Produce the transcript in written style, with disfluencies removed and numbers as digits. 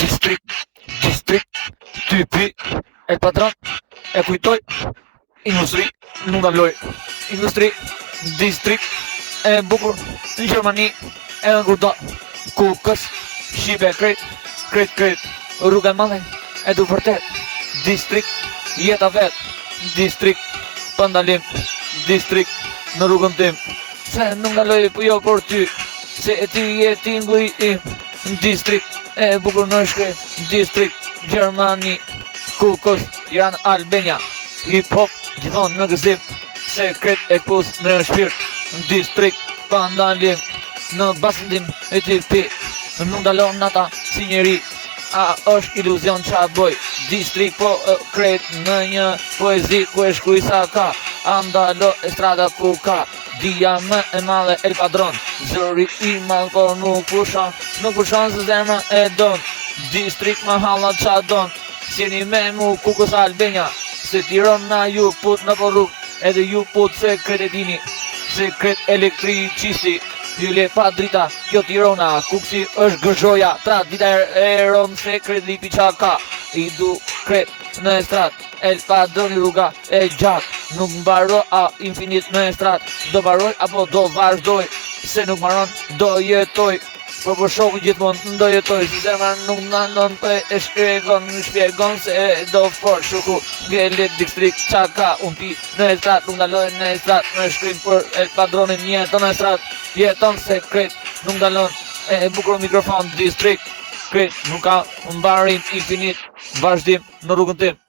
Distrikt, typi, El Patron, e kujtoj, industri, nuk ndaloj, industri, distrikt, e bukur, në Gjermani, e në kurdo, Kukës, Shqipe, kret, rruga e madhe, e du vërtet, distrikt, jeta vet, distrikt, pandalim, distrikt, në rrugën tim, se nuk ndaloj, po jo për ty, se e ti je tingulli im, distrikt, e bukur në shkret, distrikt, Gjermani, Kukës, janë Albania, hip-hop, gjithon në gëzim, sekret e kus në shpirt, distrikt, pandalim, në basendim e tipi, nuk ndalon ata si njeri, a është iluzion qa boj, distrikt po kret në një poezi ku e shkuj sa ka, andalo e strada ku ka, dia më e madhe El Padron, zëri i madh po nuk pushon se zemra e don, distrikt ma halla qa don, sjeni me mu Kukës Albania, se Tirana ju put në porruk, edhe ju put sekret e dini, sekret elektricisti, ju le pa drita, kjo Tirana, Kuksi është gëzhoja, tra dita e rom sekret lipi qa ka, i du kret në estrat, El Padroni rruga e gjak, nuk mbaro a infinit në estrat, do baroj apo do vazhdoj, se nuk maron, do jetoj, por për shoku gjithmonë do jetoj, si zemra nuk ndandon për e shpjegon se e do for shuku, ngellit distrikt qa ka, unë pi në estrat, nuk ndaloj në estrat, në shkrim për El Padronin jeton në estrat, jeton sekret, nuk ndalon, e bukur mikrofon distrikt, kret, nuk ka mbarim infinit, vazhdim në rrugën tim.